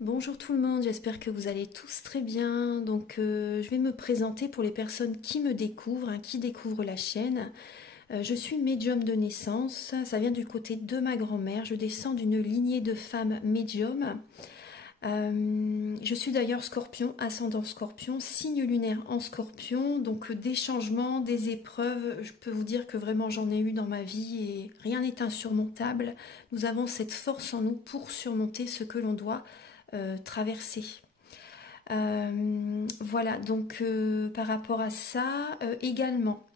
Bonjour tout le monde, j'espère que vous allez tous très bien. Je vais me présenter pour les personnes qui me découvrent, qui découvrent la chaîne. Je suis médium de naissance, ça vient du côté de ma grand-mère. Je descends d'une lignée de femmes médiums. Je suis d'ailleurs scorpion, ascendant scorpion, signe lunaire en scorpion. Donc des changements, des épreuves, je peux vous dire que vraiment j'en ai eu dans ma vie et rien n'est insurmontable. Nous avons cette force en nous pour surmonter ce que l'on doit traverser. Voilà, par rapport à ça, également,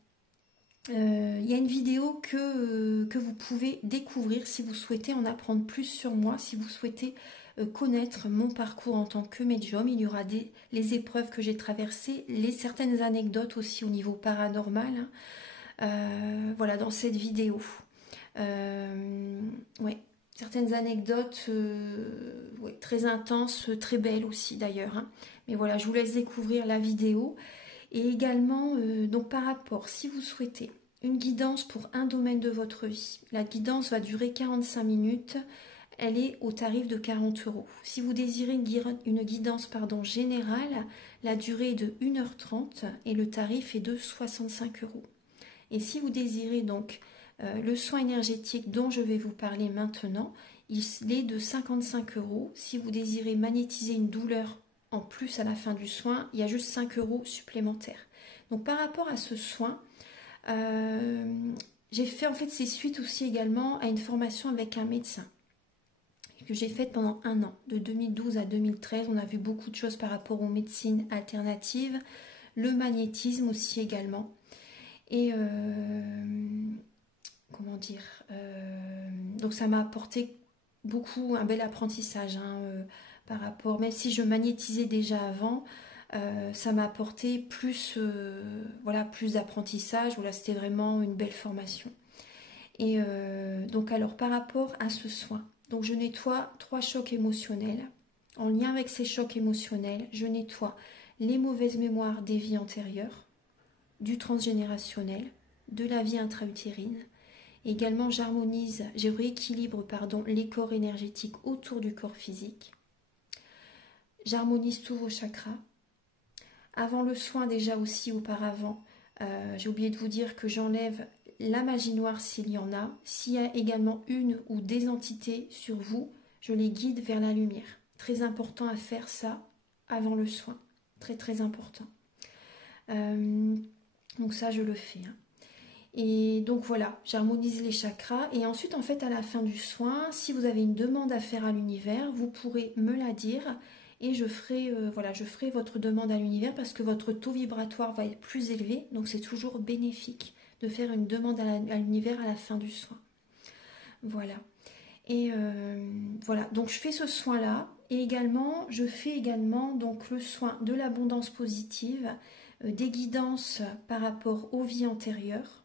il y a une vidéo que vous pouvez découvrir si vous souhaitez en apprendre plus sur moi, si vous souhaitez connaître mon parcours en tant que médium. Il y aura les épreuves que j'ai traversées, certaines anecdotes aussi au niveau paranormal. Voilà, dans cette vidéo. Ouais. Certaines anecdotes ouais, très intenses, très belles aussi d'ailleurs. Mais voilà, je vous laisse découvrir la vidéo. Et également, donc par rapport, si vous souhaitez une guidance pour un domaine de votre vie, la guidance va durer 45 minutes. Elle est au tarif de 40 €. Si vous désirez une guidance générale, la durée est de 1h30 et le tarif est de 65 €. Et si vous désirez donc le soin énergétique dont je vais vous parler maintenant, il est de 55 €. Si vous désirez magnétiser une douleur en plus à la fin du soin, il y a juste 5 € supplémentaires. Donc par rapport à ce soin, j'ai fait en fait c'est suite aussi également à une formation avec un médecin que j'ai faite pendant un an, de 2012 à 2013. On a vu beaucoup de choses par rapport aux médecines alternatives, le magnétisme aussi également. Et comment dire, donc ça m'a apporté beaucoup, un bel apprentissage par rapport, même si je magnétisais déjà avant, ça m'a apporté plus, voilà, plus d'apprentissage. Voilà, c'était vraiment une belle formation. Et donc alors par rapport à ce soin, donc je nettoie 3 chocs émotionnels. En lien avec ces chocs émotionnels, je nettoie les mauvaises mémoires des vies antérieures, du transgénérationnel, de la vie intra-utérine. Également, je rééquilibre les corps énergétiques autour du corps physique. J'harmonise tous vos chakras. Avant le soin, déjà aussi auparavant, j'ai oublié de vous dire que j'enlève la magie noire s'il y en a. S'il y a également une ou des entités sur vous, je les guide vers la lumière. Très important à faire ça avant le soin. Très très important. Donc ça, je le fais. Et donc voilà, j'harmonise les chakras. Et ensuite, en fait, à la fin du soin, si vous avez une demande à faire à l'univers, vous pourrez me la dire. Et je ferai votre demande à l'univers parce que votre taux vibratoire va être plus élevé. Donc c'est toujours bénéfique de faire une demande à l'univers à la fin du soin. Voilà. Et voilà, donc je fais ce soin-là. Et également, je fais également donc le soin de l'abondance positive, des guidances par rapport aux vies antérieures.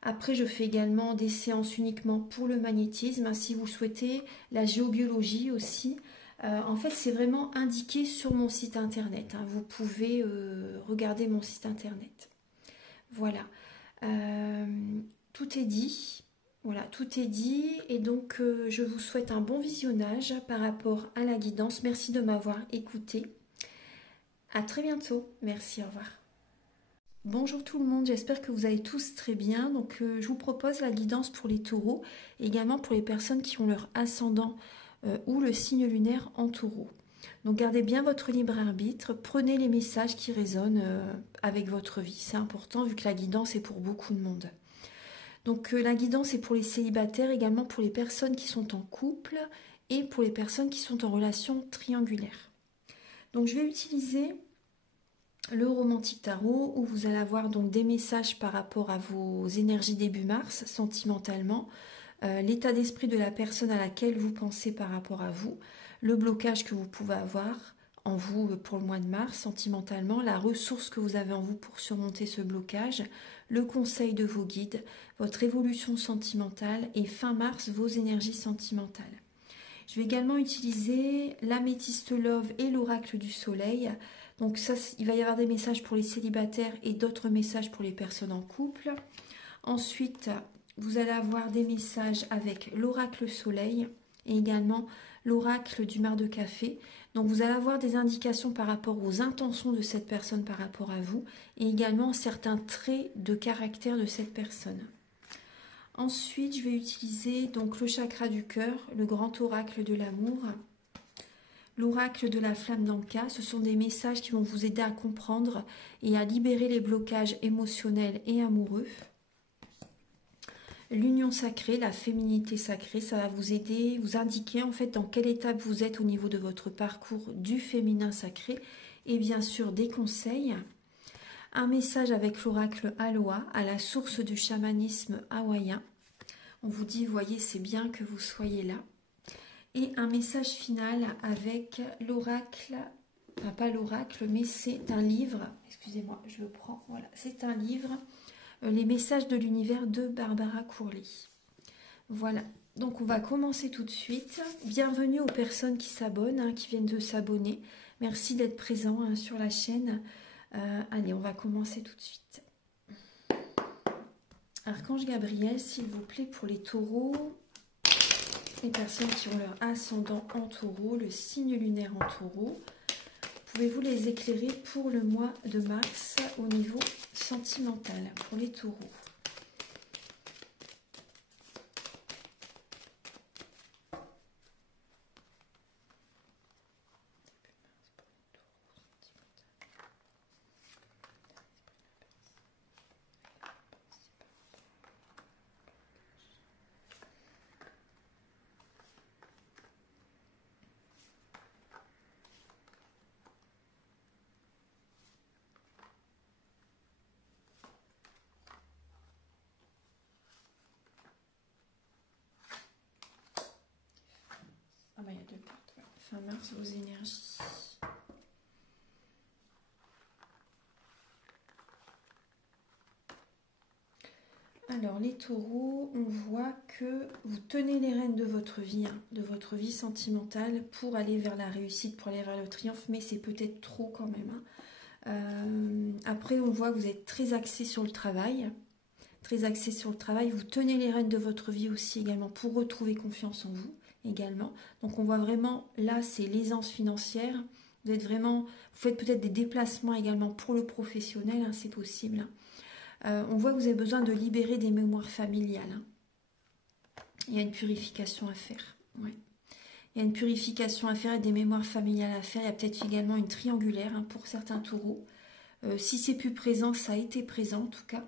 Après, je fais également des séances uniquement pour le magnétisme, si vous souhaitez, la géobiologie aussi. En fait, c'est vraiment indiqué sur mon site internet. Vous pouvez regarder mon site internet. Voilà. Tout est dit. Voilà, tout est dit. Et donc, je vous souhaite un bon visionnage par rapport à la guidance. Merci de m'avoir écouté. À très bientôt. Merci, au revoir. Bonjour tout le monde, j'espère que vous allez tous très bien. Donc je vous propose la guidance pour les taureaux, et également pour les personnes qui ont leur ascendant ou le signe lunaire en taureau. Donc gardez bien votre libre arbitre, prenez les messages qui résonnent avec votre vie. C'est important vu que la guidance est pour beaucoup de monde. Donc la guidance est pour les célibataires, également pour les personnes qui sont en couple et pour les personnes qui sont en relation triangulaire. Donc je vais utiliser le romantique tarot où vous allez avoir donc des messages par rapport à vos énergies début mars sentimentalement, l'état d'esprit de la personne à laquelle vous pensez par rapport à vous, le blocage que vous pouvez avoir en vous pour le mois de mars sentimentalement, la ressource que vous avez en vous pour surmonter ce blocage, le conseil de vos guides, votre évolution sentimentale et fin mars vos énergies sentimentales. Je vais également utiliser l'améthyste love et l'oracle du soleil. Donc ça, il va y avoir des messages pour les célibataires et d'autres messages pour les personnes en couple. Ensuite, vous allez avoir des messages avec l'oracle soleil et également l'oracle du mar de café. Donc vous allez avoir des indications par rapport aux intentions de cette personne par rapport à vous et également certains traits de caractère de cette personne. Ensuite, je vais utiliser donc le chakra du cœur, le grand oracle de l'amour, l'oracle de la flamme d'Anka. Ce sont des messages qui vont vous aider à comprendre et à libérer les blocages émotionnels et amoureux. L'union sacrée, la féminité sacrée, ça va vous aider, vous indiquer en fait dans quelle étape vous êtes au niveau de votre parcours du féminin sacré et bien sûr des conseils. Un message avec l'oracle Aloha, à la source du chamanisme hawaïen. On vous dit, voyez, c'est bien que vous soyez là. Et un message final avec l'oracle, enfin pas l'oracle, mais c'est un livre, excusez-moi, je le prends, voilà, c'est un livre, Les messages de l'univers de Barbara Courley. Voilà, donc on va commencer tout de suite. Bienvenue aux personnes qui s'abonnent, hein, qui viennent de s'abonner. Merci d'être présents hein, sur la chaîne. Allez, on va commencer tout de suite. Archange Gabriel, s'il vous plaît, pour les taureaux, les personnes qui ont leur ascendant en taureau, le signe lunaire en taureau, pouvez-vous les éclairer pour le mois de mars au niveau sentimental pour les taureaux? Ah bah il y a deux cartes, ouais. Fin mars, vos énergies. Alors les taureaux, on voit que vous tenez les rênes de votre vie, hein, de votre vie sentimentale pour aller vers la réussite, pour aller vers le triomphe, mais c'est peut-être trop quand même. Hein. Après, on voit que vous êtes très axé sur le travail. Très axé sur le travail. Vous tenez les rênes de votre vie aussi également pour retrouver confiance en vous également. Donc on voit vraiment, là, c'est l'aisance financière. Vous êtes vraiment, vous faites peut-être des déplacements également pour le professionnel, hein, c'est possible. On voit que vous avez besoin de libérer des mémoires familiales. Hein. Il y a une purification à faire. Ouais. Il y a une purification à faire et des mémoires familiales à faire. Il y a peut-être également une triangulaire hein, pour certains taureaux. Si c'est plus présent, ça a été présent en tout cas.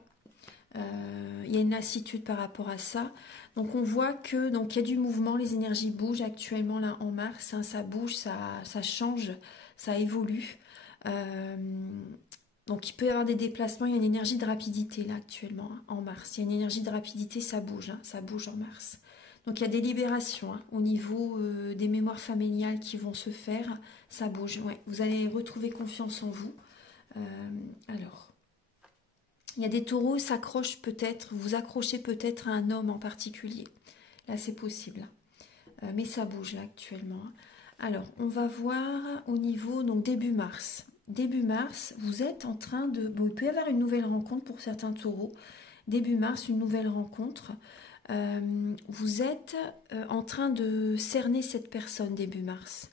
Il y a une lassitude par rapport à ça. Donc on voit que donc il y a du mouvement, les énergies bougent actuellement là en mars, hein, ça bouge, ça change, ça évolue. Donc il peut y avoir des déplacements, il y a une énergie de rapidité là actuellement hein, en mars. Il y a une énergie de rapidité, ça bouge en mars. Donc il y a des libérations hein, au niveau des mémoires familiales qui vont se faire, ça bouge. Ouais. Vous allez retrouver confiance en vous. Alors. Il y a des taureaux qui s'accrochent peut-être, vous accrochez peut-être à un homme en particulier. Là, c'est possible. Mais ça bouge là actuellement. Alors, on va voir au niveau, donc début mars. Début mars, vous êtes en train de... Bon, il peut y avoir une nouvelle rencontre pour certains taureaux. Début mars, une nouvelle rencontre. Vous êtes en train de cerner cette personne début mars.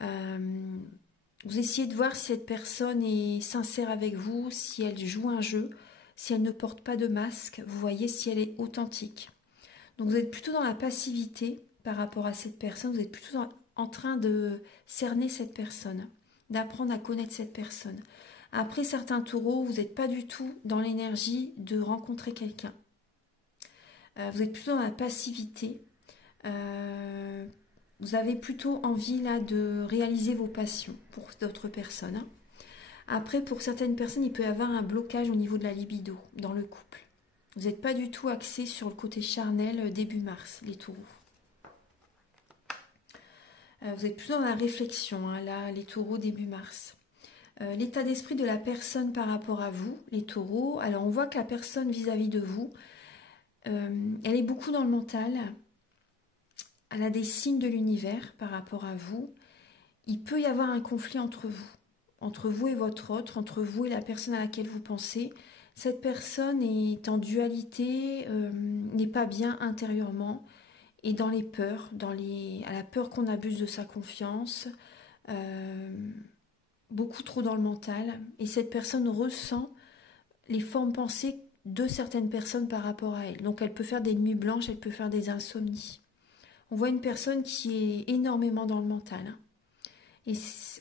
Vous essayez de voir si cette personne est sincère avec vous, si elle joue un jeu. Si elle ne porte pas de masque, vous voyez si elle est authentique. Donc vous êtes plutôt dans la passivité par rapport à cette personne, vous êtes plutôt en train de cerner cette personne, d'apprendre à connaître cette personne. Après certains taureaux, vous n'êtes pas du tout dans l'énergie de rencontrer quelqu'un. Vous êtes plutôt dans la passivité. Vous avez plutôt envie là de réaliser vos passions pour d'autres personnes. Hein. Après, pour certaines personnes, il peut y avoir un blocage au niveau de la libido dans le couple. Vous n'êtes pas du tout axé sur le côté charnel début mars, les taureaux. Vous êtes plutôt dans la réflexion, hein, là, les taureaux début mars. L'état d'esprit de la personne par rapport à vous, les taureaux. Alors, on voit que la personne vis-à-vis de vous, elle est beaucoup dans le mental. Elle a des signes de l'univers par rapport à vous. Il peut y avoir un conflit entre vous et votre autre, entre vous et la personne à laquelle vous pensez. Cette personne est en dualité, n'est pas bien intérieurement et dans les peurs, à la peur qu'on abuse de sa confiance, beaucoup trop dans le mental, et cette personne ressent les formes pensées de certaines personnes par rapport à elle. Donc elle peut faire des nuits blanches, elle peut faire des insomnies. On voit une personne qui est énormément dans le mental, hein. Et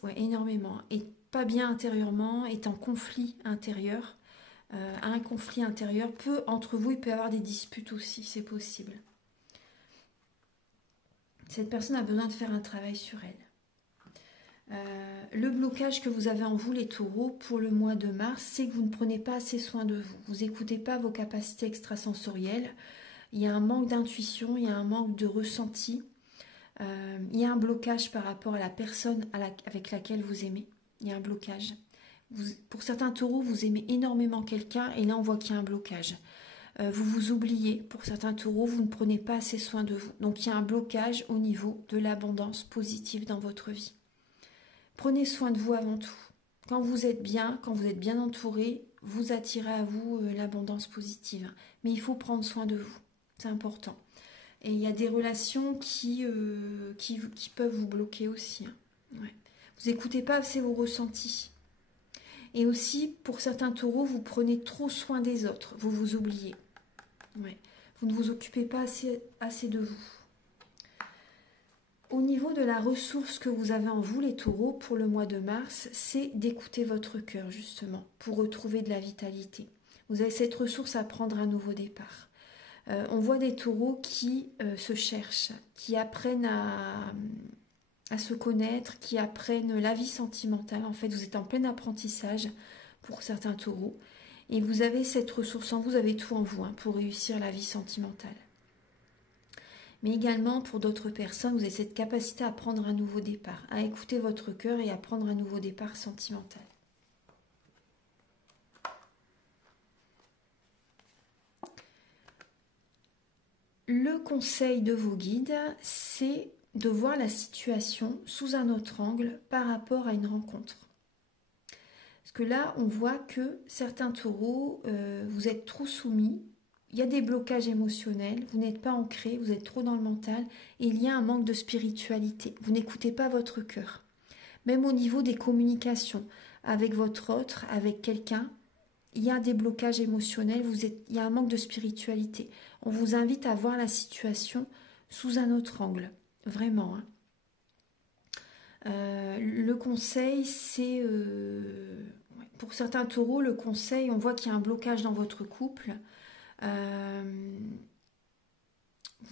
ouais, énormément, et pas bien intérieurement, est en conflit intérieur, a un conflit intérieur, entre vous, il peut y avoir des disputes aussi, c'est possible. Cette personne a besoin de faire un travail sur elle. Le blocage que vous avez en vous, les taureaux, pour le mois de mars, c'est que vous ne prenez pas assez soin de vous. Vous n'écoutez pas vos capacités extrasensorielles. Il y a un manque d'intuition, il y a un manque de ressenti. Il y a un blocage par rapport à la personne avec laquelle vous aimez. Il y a un blocage. Pour certains taureaux, vous aimez énormément quelqu'un et là, on voit qu'il y a un blocage. Vous vous oubliez. Pour certains taureaux, vous ne prenez pas assez soin de vous. Donc, il y a un blocage au niveau de l'abondance positive dans votre vie. Prenez soin de vous avant tout. Quand vous êtes bien entouré, vous attirez à vous l'abondance positive. Mais il faut prendre soin de vous. C'est important. Et il y a des relations qui peuvent vous bloquer aussi, hein. Ouais. Vous n'écoutez pas assez vos ressentis. Et aussi, pour certains taureaux, vous prenez trop soin des autres. Vous vous oubliez. Ouais. Vous ne vous occupez pas assez de vous. Au niveau de la ressource que vous avez en vous, les taureaux, pour le mois de mars, c'est d'écouter votre cœur, justement, pour retrouver de la vitalité. Vous avez cette ressource à prendre un nouveau départ. On voit des taureaux qui se cherchent, qui apprennent à se connaître, qui apprennent la vie sentimentale. En fait, vous êtes en plein apprentissage pour certains taureaux. Et vous avez cette ressource en vous, vous avez tout en vous, hein, pour réussir la vie sentimentale. Mais également, pour d'autres personnes, vous avez cette capacité à prendre un nouveau départ, à écouter votre cœur et à prendre un nouveau départ sentimental. Le conseil de vos guides, c'est de voir la situation sous un autre angle par rapport à une rencontre. Parce que là, on voit que certains taureaux, vous êtes trop soumis, il y a des blocages émotionnels, vous n'êtes pas ancré, vous êtes trop dans le mental, et il y a un manque de spiritualité. Vous n'écoutez pas votre cœur. Même au niveau des communications, avec votre autre, avec quelqu'un, il y a des blocages émotionnels, il y a un manque de spiritualité. On vous invite à voir la situation sous un autre angle, vraiment, hein. Le conseil, c'est... pour certains taureaux, le conseil, on voit qu'il y a un blocage dans votre couple. Vous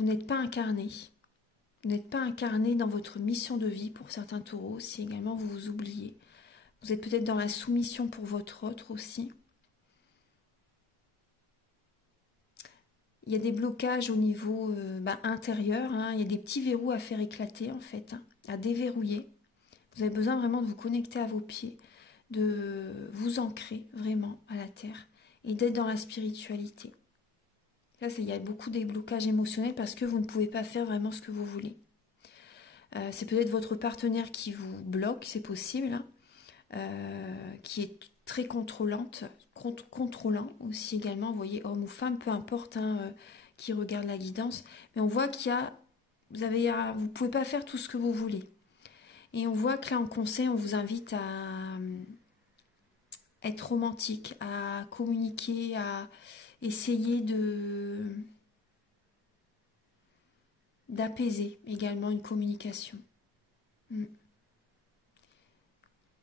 n'êtes pas incarné. Vous n'êtes pas incarné dans votre mission de vie pour certains taureaux. Si également vous vous oubliez. Vous êtes peut-être dans la soumission pour votre autre aussi. Il y a des blocages au niveau intérieur, hein. Il y a des petits verrous à faire éclater en fait, hein, à déverrouiller. Vous avez besoin vraiment de vous connecter à vos pieds, de vous ancrer vraiment à la terre et d'être dans la spiritualité. Là, il y a beaucoup de blocages émotionnels parce que vous ne pouvez pas faire vraiment ce que vous voulez. C'est peut-être votre partenaire qui vous bloque, c'est possible, hein, qui est très contrôlant aussi également, vous voyez, homme ou femme, peu importe, hein, qui regarde la guidance, mais on voit qu'il y a, vous ne pouvez pas faire tout ce que vous voulez. Et on voit que là, en conseil, on vous invite à être romantique, à communiquer, à essayer d'apaiser également une communication. Il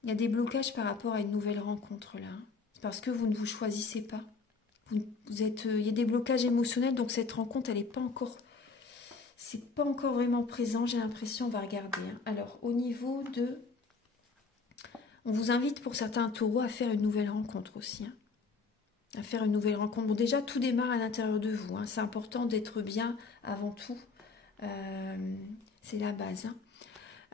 y a des blocages par rapport à une nouvelle rencontre là. C'est parce que vous ne vous choisissez pas. Il y a des blocages émotionnels, donc cette rencontre, elle n'est pas encore... C'est pas encore vraiment présent, j'ai l'impression, on va regarder, hein. Alors, au niveau de... On vous invite pour certains taureaux à faire une nouvelle rencontre aussi, hein. À faire une nouvelle rencontre. Bon, déjà, tout démarre à l'intérieur de vous, hein. C'est important d'être bien avant tout. C'est la base,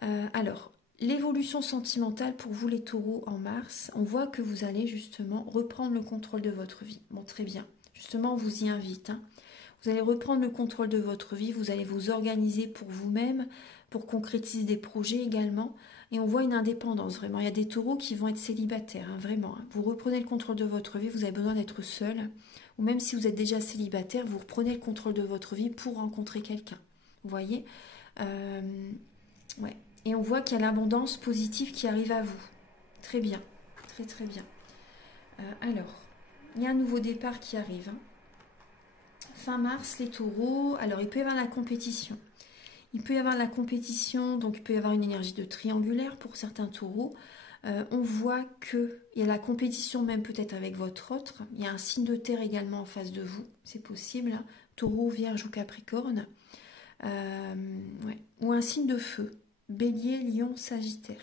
hein. Alors, l'évolution sentimentale pour vous les taureaux en mars, on voit que vous allez justement reprendre le contrôle de votre vie. Bon, très bien. Justement, on vous y invite, hein. Vous allez reprendre le contrôle de votre vie, vous allez vous organiser pour vous-même, pour concrétiser des projets également. Et on voit une indépendance, vraiment. Il y a des taureaux qui vont être célibataires, hein, vraiment, hein. Vous reprenez le contrôle de votre vie, vous avez besoin d'être seul. Ou même si vous êtes déjà célibataire, vous reprenez le contrôle de votre vie pour rencontrer quelqu'un. Vous voyez. Ouais. Et on voit qu'il y a l'abondance positive qui arrive à vous. Très bien. Très très bien. Alors, il y a un nouveau départ qui arrive. Hein. Fin mars, les taureaux. Alors, il peut y avoir la compétition. Il peut y avoir la compétition, donc il peut y avoir une énergie de triangulaire pour certains taureaux. On voit qu'il y a la compétition même peut-être avec votre autre. Il y a un signe de terre également en face de vous, c'est possible. Hein. Taureau, Vierge ou Capricorne. Ouais. Ou un signe de feu. Bélier, Lion, Sagittaire.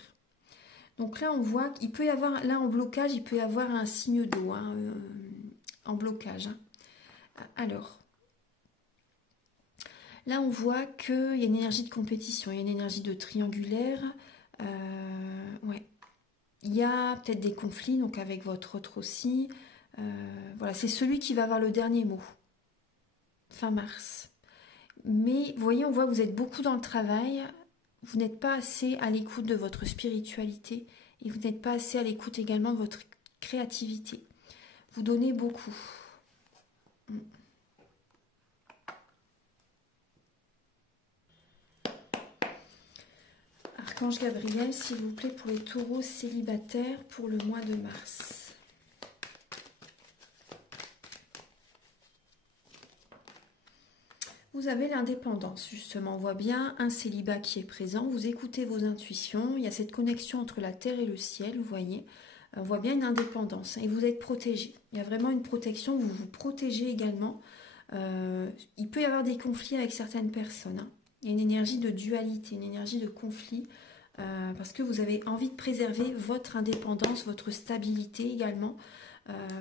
Donc là, on voit qu'il peut y avoir, là en blocage, il peut y avoir un signe d'eau, hein, en blocage. Hein. Alors, là, on voit qu'il y a une énergie de compétition, il y a une énergie de triangulaire. Ouais. Il y a peut-être des conflits, donc avec votre autre aussi. Voilà, c'est celui qui va avoir le dernier mot. Fin mars. Mais vous voyez, on voit que vous êtes beaucoup dans le travail. Vous n'êtes pas assez à l'écoute de votre spiritualité. Et vous n'êtes pas assez à l'écoute également de votre créativité. Vous donnez beaucoup. Archange Gabriel, s'il vous plaît, pour les taureaux célibataires pour le mois de mars. Vous avez l'indépendance, justement. On voit bien un célibat qui est présent. Vous écoutez vos intuitions. Il y a cette connexion entre la terre et le ciel, vous voyez. On voit bien une indépendance. Et vous êtes protégé. Il y a vraiment une protection. Vous vous protégez également. Il peut y avoir des conflits avec certaines personnes. Hein. Il y a une énergie de dualité, une énergie de conflit. Parce que vous avez envie de préserver votre indépendance, votre stabilité également.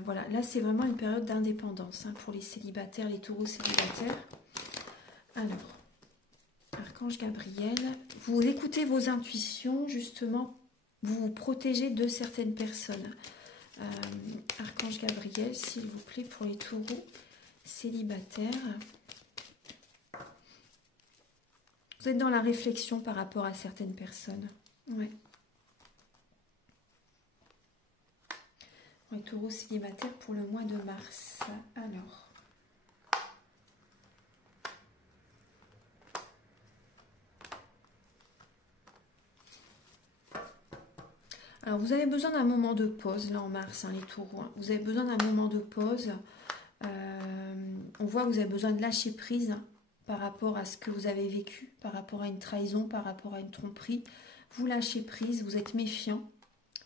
Voilà, là c'est vraiment une période d'indépendance hein, pour les célibataires, les taureaux célibataires. Alors, Archange Gabriel, vous écoutez vos intuitions, justement, vous vous protégez de certaines personnes. Archange Gabriel, s'il vous plaît, pour les taureaux célibataires. Vous êtes dans la réflexion par rapport à certaines personnes. Ouais. Les taureaux célibataires pour le mois de mars. Alors. Alors, vous avez besoin d'un moment de pause, là, en mars, hein, les taureaux. Hein. Vous avez besoin d'un moment de pause. On voit que vous avez besoin de lâcher prise hein, par rapport à ce que vous avez vécu, par rapport à une trahison, par rapport à une tromperie. Vous lâchez prise, vous êtes méfiant.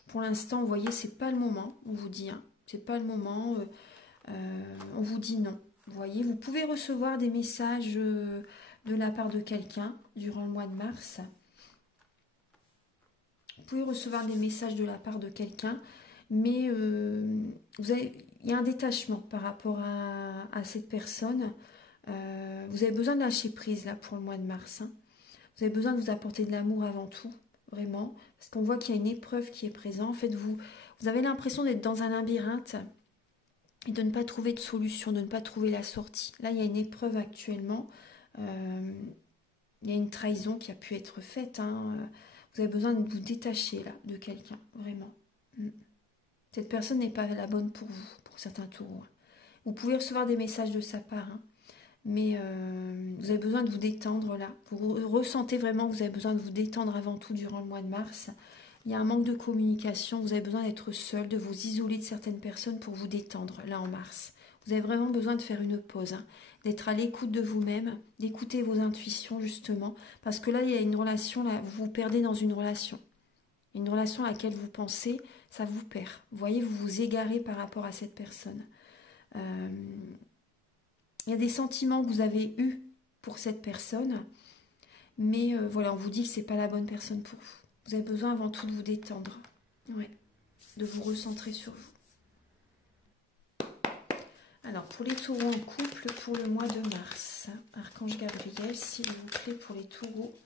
Pour l'instant, vous voyez, c'est pas le moment, on vous dit. Hein. C'est pas le moment, on vous dit non. Vous voyez, vous pouvez recevoir des messages de la part de quelqu'un durant le mois de mars. Vous pouvez recevoir des messages de la part de quelqu'un, mais il y a un détachement par rapport à cette personne. Vous avez besoin de lâcher prise là pour le mois de mars. Hein. Vous avez besoin de vous apporter de l'amour avant tout, vraiment, parce qu'on voit qu'il y a une épreuve qui est présente. En fait, vous avez l'impression d'être dans un labyrinthe et de ne pas trouver de solution, de ne pas trouver la sortie. Là, il y a une épreuve actuellement. Il y a une trahison qui a pu être faite. Hein. Vous avez besoin de vous détacher là de quelqu'un, vraiment. Cette personne n'est pas la bonne pour vous, pour certains taureaux. Vous pouvez recevoir des messages de sa part, hein, mais vous avez besoin de vous détendre là. Vous ressentez vraiment que vous avez besoin de vous détendre avant tout durant le mois de mars. Il y a un manque de communication, vous avez besoin d'être seul, de vous isoler de certaines personnes pour vous détendre là en mars. Vous avez vraiment besoin de faire une pause, hein, d'être à l'écoute de vous-même, d'écouter vos intuitions justement, parce que là il y a une relation, là, vous vous perdez dans une relation. Une relation à laquelle vous pensez, ça vous perd. Vous voyez, vous vous égarez par rapport à cette personne. Il y a des sentiments que vous avez eus pour cette personne, mais voilà, on vous dit que c'est pas la bonne personne pour vous. Vous avez besoin avant tout de vous détendre, ouais, de vous recentrer sur vous. Alors, pour les taureaux en couple, pour le mois de mars, Archange Gabriel, s'il vous plaît, pour les taureaux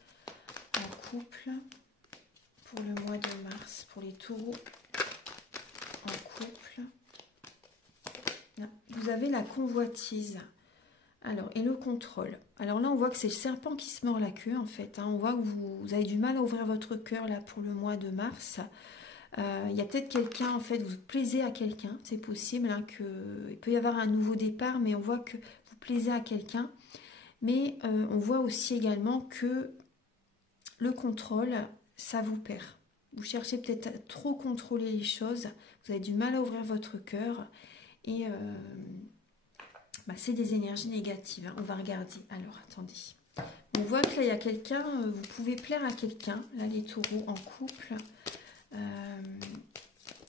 en couple, pour le mois de mars, pour les taureaux en couple. Là, vous avez la convoitise. Alors, et le contrôle. Alors là, on voit que c'est le serpent qui se mord la queue, en fait. Hein. On voit que vous avez du mal à ouvrir votre cœur, là, pour le mois de mars. Il y a peut-être quelqu'un, en fait, vous plaisez à quelqu'un. C'est possible, hein, il peut y avoir un nouveau départ, mais on voit que vous plaisez à quelqu'un. Mais on voit aussi également que le contrôle, ça vous perd. Vous cherchez peut-être à trop contrôler les choses, vous avez du mal à ouvrir votre cœur et c'est des énergies négatives. On va regarder. Alors, attendez. On voit que là, il y a quelqu'un, vous pouvez plaire à quelqu'un, là, les taureaux en couple,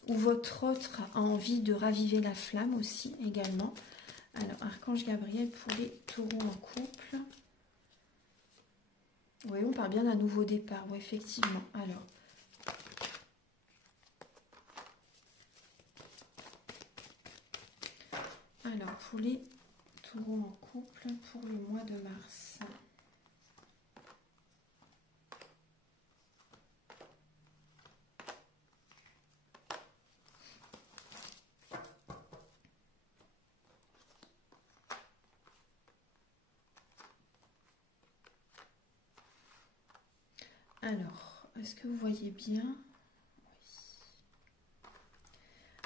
ou votre autre a envie de raviver la flamme aussi, également. Alors, Archange Gabriel pour les taureaux en couple. Oui, on parle bien d'un nouveau départ, oui, effectivement. Alors, pour les taureaux en couple, pour le mois de mars. Alors, est-ce que vous voyez bien?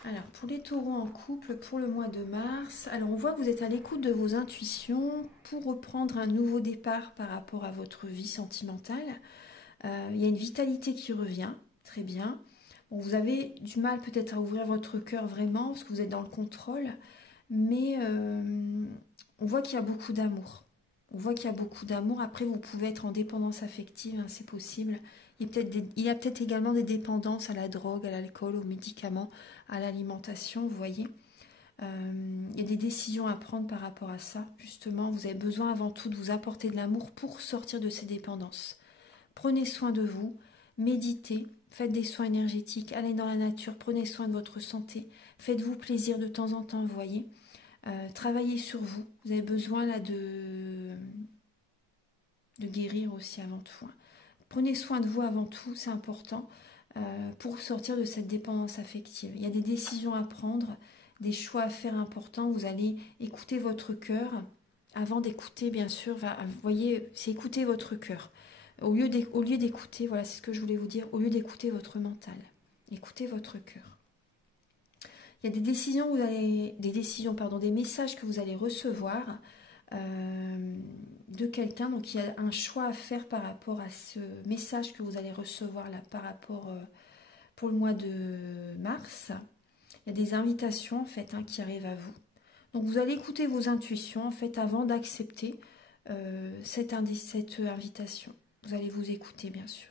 Alors, pour les taureaux en couple, pour le mois de mars, alors on voit que vous êtes à l'écoute de vos intuitions pour reprendre un nouveau départ par rapport à votre vie sentimentale. Il y a une vitalité qui revient, très bien. Bon, vous avez du mal peut-être à ouvrir votre cœur vraiment, parce que vous êtes dans le contrôle, mais on voit qu'il y a beaucoup d'amour. On voit qu'il y a beaucoup d'amour. Après, vous pouvez être en dépendance affective, hein, c'est possible. Il y a peut-être également des dépendances à la drogue, à l'alcool, aux médicaments, à l'alimentation, vous voyez. Il y a des décisions à prendre par rapport à ça. Justement, vous avez besoin avant tout de vous apporter de l'amour pour sortir de ces dépendances. Prenez soin de vous, méditez, faites des soins énergétiques, allez dans la nature, prenez soin de votre santé, faites-vous plaisir de temps en temps, vous voyez. Travaillez sur vous. Vous avez besoin là de guérir aussi avant tout. Prenez soin de vous avant tout, c'est important pour sortir de cette dépendance affective. Il y a des décisions à prendre, des choix à faire importants. Vous allez écouter votre cœur avant d'écouter, bien sûr. Vous voyez, c'est écouter votre cœur. Au lieu d'écouter, voilà, c'est ce que je voulais vous dire, au lieu d'écouter votre mental, écoutez votre cœur. Il y a des décisions, des messages que vous allez recevoir de quelqu'un. Donc il y a un choix à faire par rapport à ce message que vous allez recevoir là, par rapport pour le mois de mars. Il y a des invitations en fait qui arrivent à vous. Donc vous allez écouter vos intuitions en fait avant d'accepter cette invitation. Vous allez vous écouter bien sûr.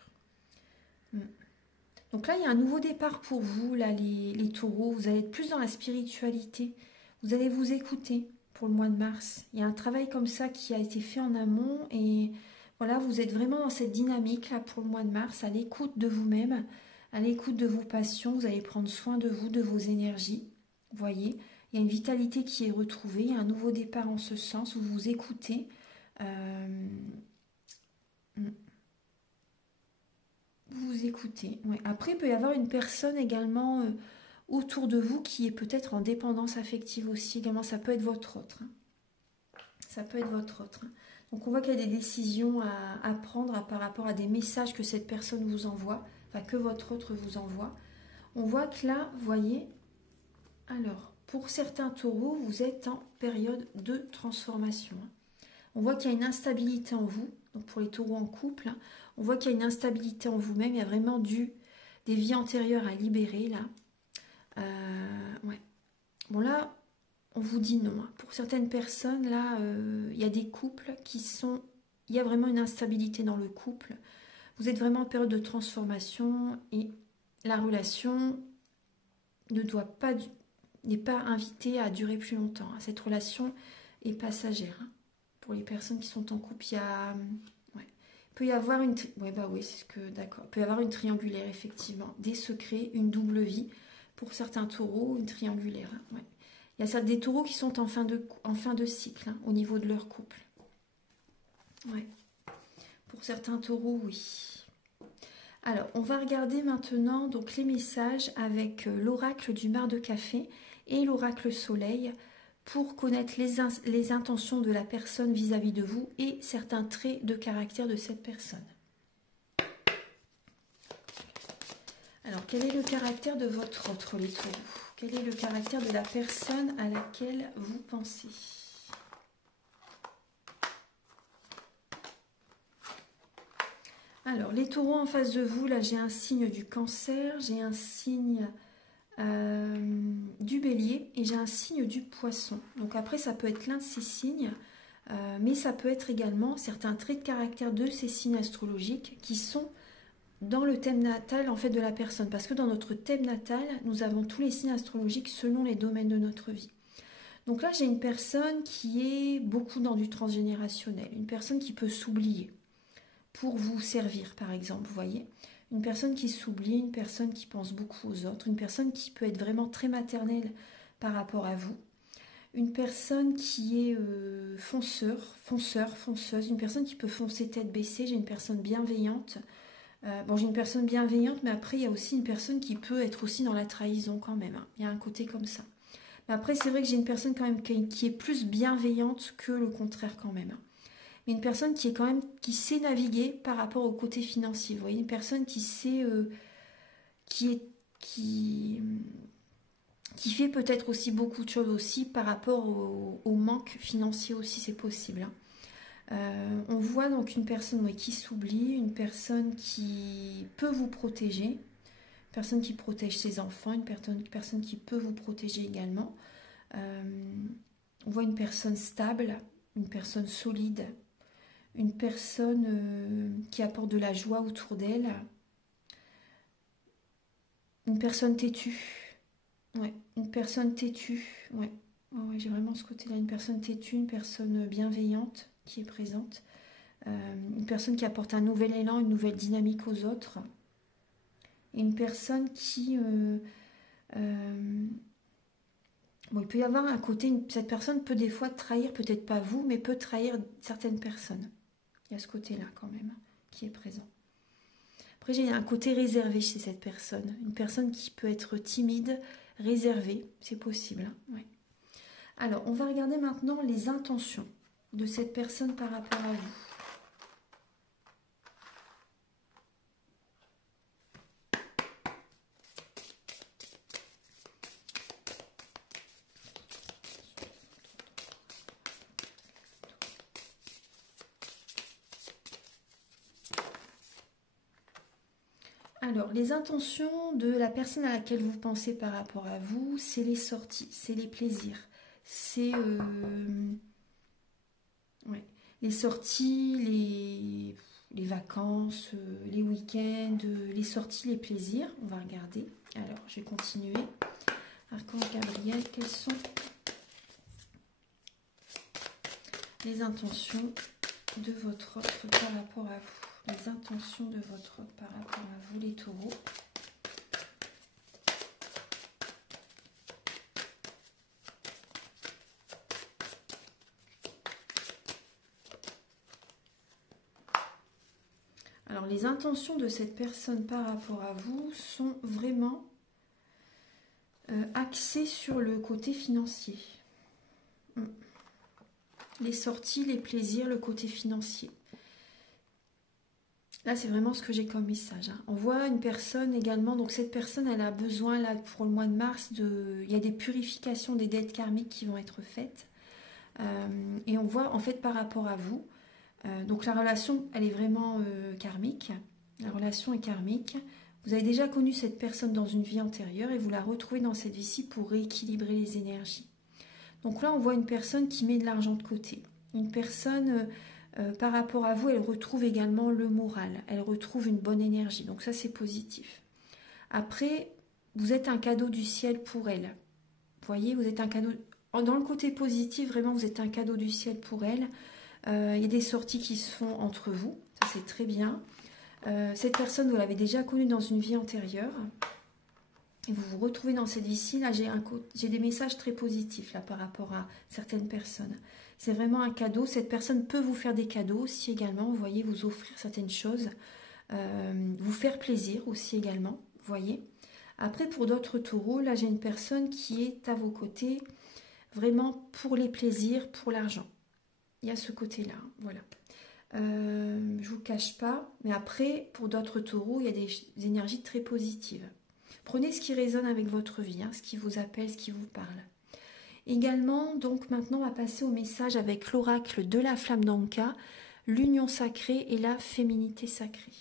Donc là, il y a un nouveau départ pour vous, là, les taureaux. Vous allez être plus dans la spiritualité. Vous allez vous écouter pour le mois de mars. Il y a un travail comme ça qui a été fait en amont. Et voilà, vous êtes vraiment dans cette dynamique là pour le mois de mars, à l'écoute de vous-même, à l'écoute de vos passions. Vous allez prendre soin de vous, de vos énergies. Vous voyez, il y a une vitalité qui est retrouvée. Il y a un nouveau départ en ce sens où vous vous écoutez. Vous écoutez. Ouais. Après, il peut y avoir une personne également autour de vous qui est peut-être en dépendance affective aussi. Également, ça peut être votre autre. Ça peut être votre autre. Donc, on voit qu'il y a des décisions à prendre par rapport à des messages que cette personne vous envoie, enfin que votre autre vous envoie. On voit que là, vous voyez, alors, pour certains taureaux, vous êtes en période de transformation. On voit qu'il y a une instabilité en vous. Donc, pour les taureaux en couple, on voit qu'il y a une instabilité en vous-même. Il y a vraiment des vies antérieures à libérer, là. Ouais. Bon, là, on vous dit non. Pour certaines personnes, là, il y a des couples qui sont... Il y a vraiment une instabilité dans le couple. Vous êtes vraiment en période de transformation et la relation n'est pas invitée à durer plus longtemps. Cette relation est passagère. Pour les personnes qui sont en couple, il y a... peut y avoir une... oui, c'est ce que... D'accord. Il peut y avoir une triangulaire, effectivement. Des secrets, une double vie. Pour certains taureaux, une triangulaire. Ouais. Il y a des taureaux qui sont en fin de cycle, au niveau de leur couple. Ouais. Pour certains taureaux, oui. Alors, on va regarder maintenant donc, les messages avec l'oracle du mar de café et l'oracle soleil pour connaître les intentions de la personne vis-à-vis de vous et certains traits de caractère de cette personne. Alors, quel est le caractère de votre autre, les taureaux? Quel est le caractère de la personne à laquelle vous pensez? Alors, les taureaux en face de vous, là j'ai un signe du cancer, j'ai un signe du bélier et j'ai un signe du poisson. Donc après, ça peut être l'un de ces signes, mais ça peut être également certains traits de caractère de ces signes astrologiques qui sont dans le thème natal en fait de la personne. Parce que dans notre thème natal, nous avons tous les signes astrologiques selon les domaines de notre vie. Donc là, j'ai une personne qui est beaucoup dans du transgénérationnel, une personne qui peut s'oublier pour vous servir, par exemple, vous voyez. Une personne qui s'oublie, une personne qui pense beaucoup aux autres, une personne qui peut être vraiment très maternelle par rapport à vous, une personne qui est fonceuse, une personne qui peut foncer tête baissée, j'ai une personne bienveillante. Bon, j'ai une personne bienveillante, mais après, il y a aussi une personne qui peut être aussi dans la trahison quand même, hein. Il y a un côté comme ça. Mais après, c'est vrai que j'ai une personne quand même qui est plus bienveillante que le contraire quand même, hein. Mais une personne qui est quand même, qui sait naviguer par rapport au côté financier. Vous voyez, une personne qui sait, qui fait peut-être aussi beaucoup de choses aussi par rapport au manque financier aussi, c'est possible, hein. On voit donc une personne qui s'oublie, une personne qui peut vous protéger, une personne qui protège ses enfants, une personne qui peut vous protéger également. On voit une personne stable, une personne solide, une personne qui apporte de la joie autour d'elle, une personne têtue, ouais, une personne têtue, ouais, ouais, j'ai vraiment ce côté-là, une personne têtue, une personne bienveillante qui est présente, une personne qui apporte un nouvel élan, une nouvelle dynamique aux autres, et une personne qui... bon, il peut y avoir un côté, cette personne peut des fois trahir, peut-être pas vous, mais peut trahir certaines personnes. Il y a ce côté-là quand même qui est présent. Après, j'ai un côté réservé chez cette personne. Une personne qui peut être timide, réservée, c'est possible, hein, ouais. Alors, on va regarder maintenant les intentions de cette personne par rapport à vous. Alors, les intentions de la personne à laquelle vous pensez par rapport à vous, c'est les sorties, c'est les plaisirs, c'est ouais, les sorties, les vacances, les week-ends, les sorties, les plaisirs. On va regarder. Alors, je vais continuer. Archange Gabriel, quelles sont les intentions de votre offre par rapport à vous? Les intentions de votre offre par rapport à vous, les taureaux. Alors, les intentions de cette personne par rapport à vous sont vraiment axées sur le côté financier. Les sorties, les plaisirs, le côté financier. Là, c'est vraiment ce que j'ai comme message, hein. On voit une personne également, donc cette personne, elle a besoin, là, pour le mois de mars, il y a des purifications des dettes karmiques qui vont être faites. Et on voit, en fait, par rapport à vous, donc la relation, elle est vraiment karmique. La relation est karmique. Vous avez déjà connu cette personne dans une vie antérieure et vous la retrouvez dans cette vie-ci pour rééquilibrer les énergies. Donc là, on voit une personne qui met de l'argent de côté. Une personne... par rapport à vous, elle retrouve également le moral, elle retrouve une bonne énergie, donc ça c'est positif. Après, vous êtes un cadeau du ciel pour elle. Vous voyez, vous êtes un cadeau, dans le côté positif, vraiment vous êtes un cadeau du ciel pour elle. Il y a des sorties qui se font entre vous, ça c'est très bien. Cette personne, vous l'avez déjà connue dans une vie antérieure, et vous vous retrouvez dans cette vie-ci. Là, j'ai des messages très positifs là, par rapport à certaines personnes. C'est vraiment un cadeau. Cette personne peut vous faire des cadeaux aussi également. Vous voyez, vous offrir certaines choses. Vous faire plaisir aussi également. Vous voyez. Après, pour d'autres taureaux, là, j'ai une personne qui est à vos côtés vraiment pour les plaisirs, pour l'argent. Il y a ce côté-là. Voilà. Je ne vous cache pas. Mais après, pour d'autres taureaux, il y a des énergies très positives. Prenez ce qui résonne avec votre vie, hein, ce qui vous appelle, ce qui vous parle. Également, donc maintenant, on va passer au message avec l'oracle de la flamme d'Anka, l'union sacrée et la féminité sacrée.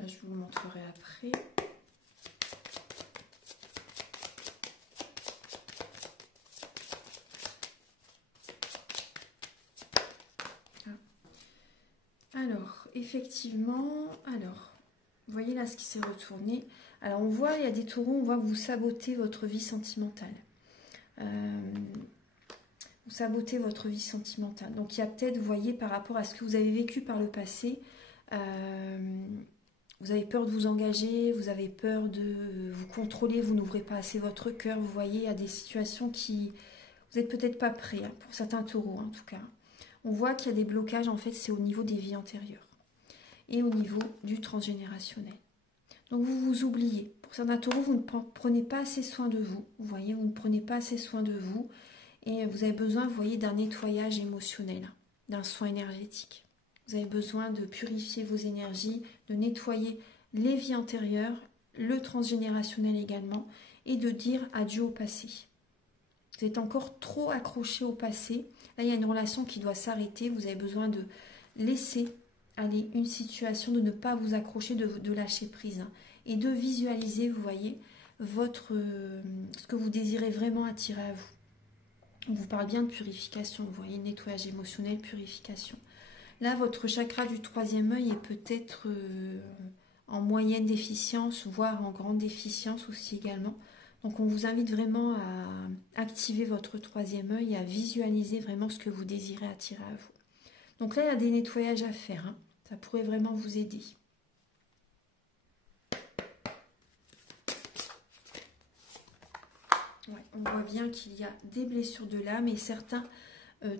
Là, je vous le montrerai après. Alors, effectivement, vous voyez là ce qui s'est retourné. Alors, on voit, il y a des taureaux, on voit que vous sabotez votre vie sentimentale. Vous sabotez votre vie sentimentale. Donc, il y a peut-être, vous voyez, par rapport à ce que vous avez vécu par le passé, vous avez peur de vous engager, vous avez peur de vous contrôler, vous n'ouvrez pas assez votre cœur. Vous voyez, il y a des situations qui... Vous n'êtes peut-être pas prêts, hein, pour certains taureaux en tout cas. On voit qu'il y a des blocages, en fait, c'est au niveau des vies antérieures et au niveau du transgénérationnel. Donc vous vous oubliez. Pour certains taureaux, vous ne prenez pas assez soin de vous. Vous voyez, vous ne prenez pas assez soin de vous et vous avez besoin, vous voyez, d'un nettoyage émotionnel, d'un soin énergétique. Vous avez besoin de purifier vos énergies, de nettoyer les vies antérieures, le transgénérationnel également, et de dire adieu au passé. Vous êtes encore trop accroché au passé. Là, il y a une relation qui doit s'arrêter. Vous avez besoin de laisser aller une situation, de ne pas vous accrocher, de lâcher prise. Et de visualiser, vous voyez, ce que vous désirez vraiment attirer à vous. On vous parle bien de purification. Vous voyez, nettoyage émotionnel, purification. Là, votre chakra du troisième œil est peut-être en moyenne déficience, voire en grande déficience aussi également. Donc on vous invite vraiment à activer votre troisième œil et à visualiser vraiment ce que vous désirez attirer à vous. Donc là, il y a des nettoyages à faire, hein. Ça pourrait vraiment vous aider. Ouais, on voit bien qu'il y a des blessures de l'âme et certains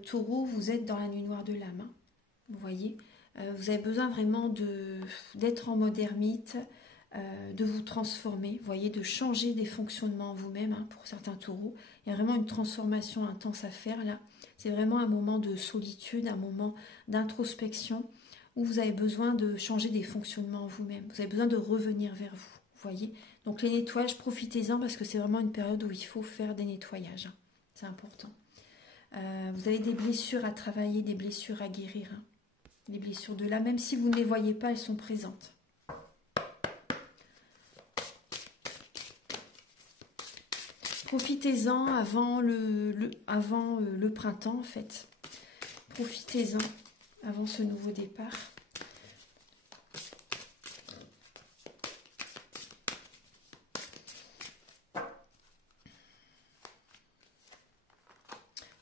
taureaux, vous êtes dans la nuit noire de l'âme, hein. Vous voyez, vous avez besoin vraiment d'être en mode ermite, de vous transformer, vous voyez, de changer des fonctionnements en vous-même, hein, pour certains taureaux. Il y a vraiment une transformation intense à faire là. C'est vraiment un moment de solitude, un moment d'introspection où vous avez besoin de changer des fonctionnements en vous-même. Vous avez besoin de revenir vers vous, vous voyez. Donc les nettoyages, profitez-en parce que c'est vraiment une période où il faut faire des nettoyages, hein. C'est important. Vous avez des blessures à travailler, des blessures à guérir, hein. Les blessures de l'âme, même si vous ne les voyez pas, elles sont présentes. Profitez-en avant le printemps, en fait. Profitez-en avant ce nouveau départ.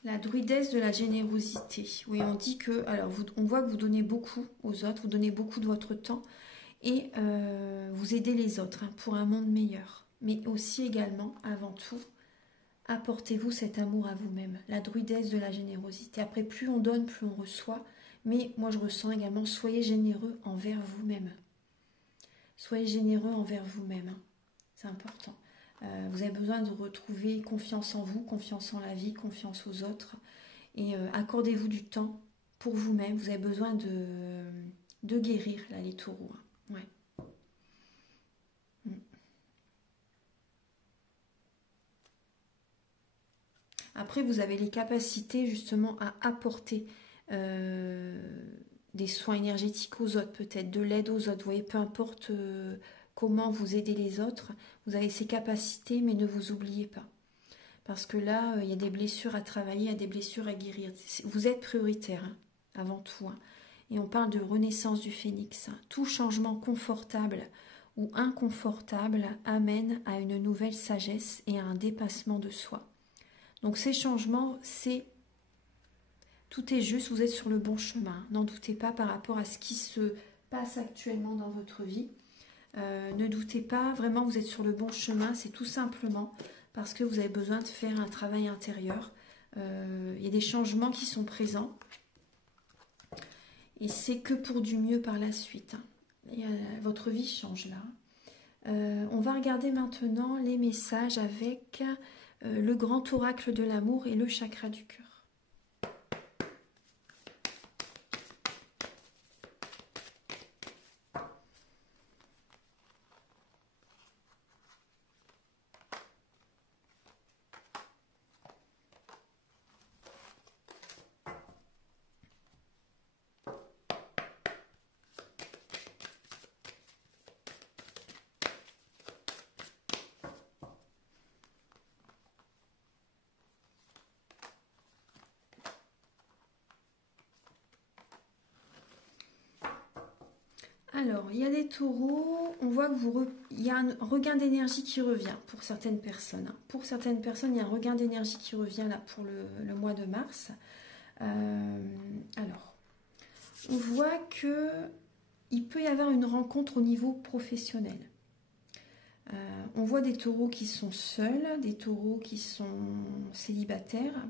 La druidesse de la générosité. Oui, on dit que... Alors, on voit que vous donnez beaucoup aux autres, vous donnez beaucoup de votre temps et vous aidez les autres, hein, pour un monde meilleur. Mais aussi également, avant tout, apportez-vous cet amour à vous-même, la druidesse de la générosité. Après, plus on donne, plus on reçoit. Mais moi, je ressens également, soyez généreux envers vous-même. Soyez généreux envers vous-même, hein. C'est important. Vous avez besoin de retrouver confiance en vous, confiance en la vie, confiance aux autres. Et accordez-vous du temps pour vous-même. Vous avez besoin de guérir, là, les taureaux, hein. Ouais. Après, vous avez les capacités justement à apporter des soins énergétiques aux autres, peut-être de l'aide aux autres. Vous voyez, peu importe comment vous aidez les autres, vous avez ces capacités, mais ne vous oubliez pas. Parce que là, il y a des blessures à travailler, il y a des blessures à guérir. Vous êtes prioritaire, hein, avant tout, hein. Et on parle de renaissance du phénix, hein. Tout changement confortable ou inconfortable amène à une nouvelle sagesse et à un dépassement de soi. Donc ces changements, tout est juste, vous êtes sur le bon chemin. N'en doutez pas par rapport à ce qui se passe actuellement dans votre vie. Ne doutez pas, vraiment vous êtes sur le bon chemin. C'est tout simplement parce que vous avez besoin de faire un travail intérieur. Il y a des changements qui sont présents. Et c'est que pour du mieux par la suite, hein. Votre vie change là. On va regarder maintenant les messages avec le grand oracle de l'amour et le chakra du cœur. Alors, il y a des taureaux, on voit que il y a un regain d'énergie qui revient pour certaines personnes. Pour certaines personnes, il y a un regain d'énergie qui revient là pour le mois de mars. Alors, on voit que il peut y avoir une rencontre au niveau professionnel. On voit des taureaux qui sont seuls, des taureaux qui sont célibataires.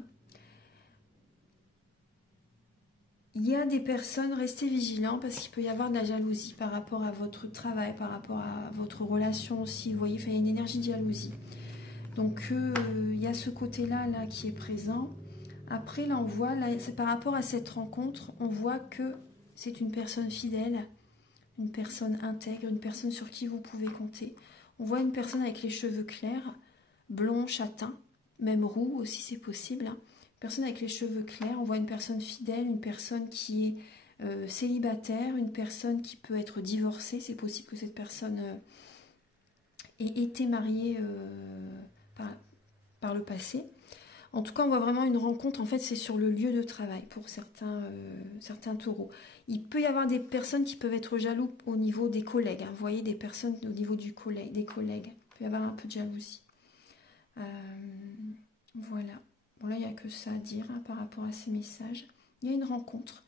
Il y a des personnes, restez vigilants parce qu'il peut y avoir de la jalousie par rapport à votre travail, par rapport à votre relation aussi. Vous voyez, il y a une énergie de jalousie. Donc, il y a ce côté-là là, qui est présent. Après, là, on voit, là, c'est par rapport à cette rencontre, on voit que c'est une personne fidèle, une personne intègre, une personne sur qui vous pouvez compter. On voit une personne avec les cheveux clairs, blond, châtain, même roux aussi, c'est possible. Hein. Personne avec les cheveux clairs, on voit une personne fidèle, une personne qui est célibataire, une personne qui peut être divorcée. C'est possible que cette personne ait été mariée par le passé. En tout cas, on voit vraiment une rencontre. En fait, c'est sur le lieu de travail pour certains taureaux. Il peut y avoir des personnes qui peuvent être jaloux au niveau des collègues. Hein. Vous voyez, des personnes au niveau des collègues. Il peut y avoir un peu de jalousie. Voilà. Bon, là, il n'y a que ça à dire hein, par rapport à ces messages. Il y a une rencontre.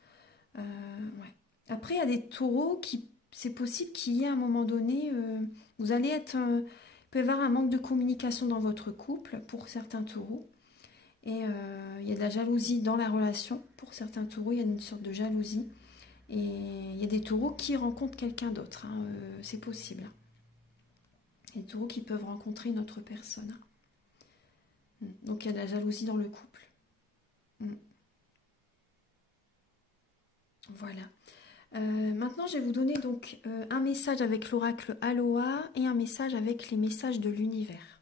Ouais. Après, il y a des taureaux qui, c'est possible qu'il y ait à un moment donné, vous allez être... il peut y avoir un manque de communication dans votre couple pour certains taureaux. Et il y a de la jalousie dans la relation. Pour certains taureaux, il y a une sorte de jalousie. Et il y a des taureaux qui rencontrent quelqu'un d'autre. Hein, c'est possible. Il y a des taureaux qui peuvent rencontrer une autre personne. Donc il y a de la jalousie dans le couple. Voilà. Maintenant, je vais vous donner donc un message avec l'oracle Aloha et un message avec les messages de l'univers.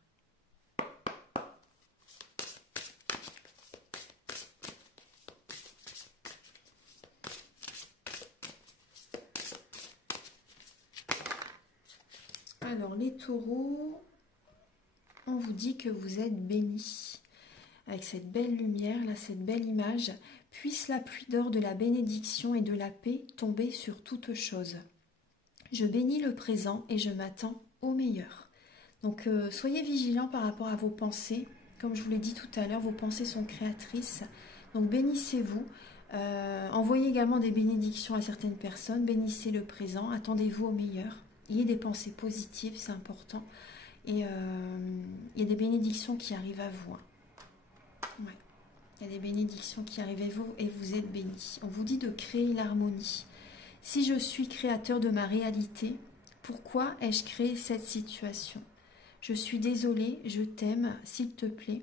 Alors, les taureaux, on vous dit que vous êtes bénis. Avec cette belle lumière, là, cette belle image, puisse la pluie d'or de la bénédiction et de la paix tomber sur toutes choses. Je bénis le présent et je m'attends au meilleur. Donc, soyez vigilants par rapport à vos pensées. Comme je vous l'ai dit tout à l'heure, vos pensées sont créatrices. Donc, bénissez-vous. Envoyez également des bénédictions à certaines personnes. Bénissez le présent. Attendez-vous au meilleur. Ayez des pensées positives, c'est important. Et il y a des bénédictions qui arrivent à vous. Hein. Ouais. Il y a des bénédictions qui arrivent à vous et vous êtes bénis. On vous dit de créer l'harmonie. Si je suis créateur de ma réalité, pourquoi ai-je créé cette situation? Je suis désolée, je t'aime, s'il te plaît,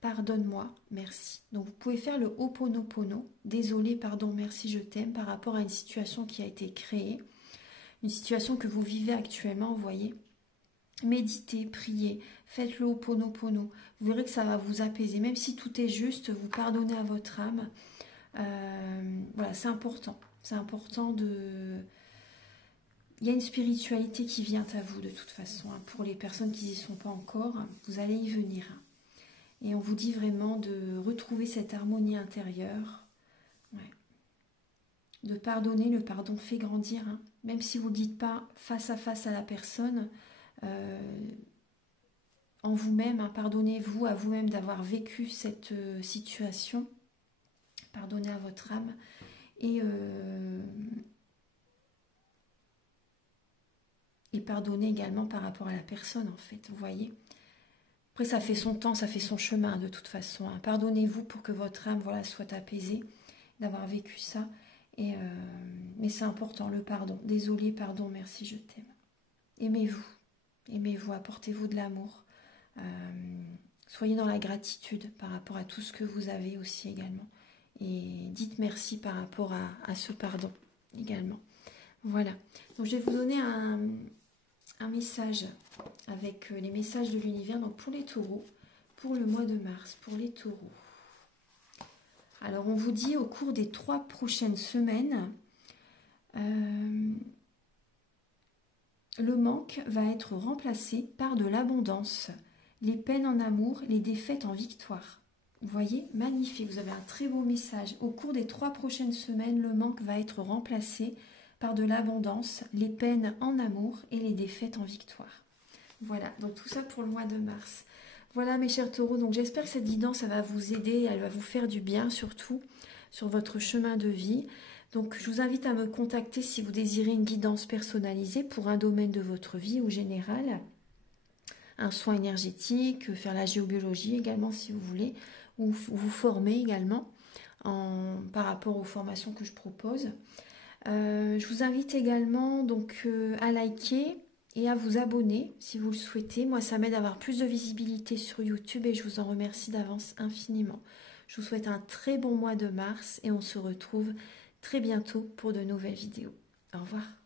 pardonne-moi, merci. Donc vous pouvez faire le Ho'oponopono, désolé, pardon, merci, je t'aime, par rapport à une situation qui a été créée, une situation que vous vivez actuellement, vous voyez. Méditez, priez, faites le Ho'oponopono. Vous verrez que ça va vous apaiser. Même si tout est juste, vous pardonnez à votre âme. Voilà, c'est important. C'est important de... Il y a une spiritualité qui vient à vous de toute façon. Hein. Pour les personnes qui n'y sont pas encore, vous allez y venir. Et on vous dit vraiment de retrouver cette harmonie intérieure. Ouais. De pardonner, le pardon fait grandir. Hein. Même si vous ne le dites pas face à la personne... en vous-même, hein, pardonnez-vous à vous-même d'avoir vécu cette situation, pardonnez à votre âme et pardonnez également par rapport à la personne en fait, vous voyez. Après ça fait son temps, ça fait son chemin de toute façon, hein. Pardonnez-vous pour que votre âme voilà, soit apaisée d'avoir vécu ça mais c'est important le pardon, désolé, pardon, merci, je t'aime. Aimez-vous, apportez-vous de l'amour. Soyez dans la gratitude par rapport à tout ce que vous avez aussi également. Et dites merci par rapport à ce pardon également. Voilà. Donc je vais vous donner un message avec les messages de l'univers. Donc pour les taureaux, pour le mois de mars, pour les taureaux. Alors on vous dit au cours des 3 prochaines semaines, le manque va être remplacé par de l'abondance, les peines en amour, les défaites en victoire. Vous voyez, magnifique, vous avez un très beau message. Au cours des 3 prochaines semaines, le manque va être remplacé par de l'abondance, les peines en amour et les défaites en victoire. Voilà, donc tout ça pour le mois de mars. Voilà mes chers taureaux, donc j'espère que cette guidance, ça va vous aider, elle va vous faire du bien surtout sur votre chemin de vie. Donc je vous invite à me contacter si vous désirez une guidance personnalisée pour un domaine de votre vie ou général, un soin énergétique, faire la géobiologie également si vous voulez, ou vous former également par rapport aux formations que je propose. Je vous invite également donc à liker et à vous abonner si vous le souhaitez. Moi, ça m'aide à avoir plus de visibilité sur YouTube et je vous en remercie d'avance infiniment. Je vous souhaite un très bon mois de mars et on se retrouve très bientôt pour de nouvelles vidéos. Au revoir.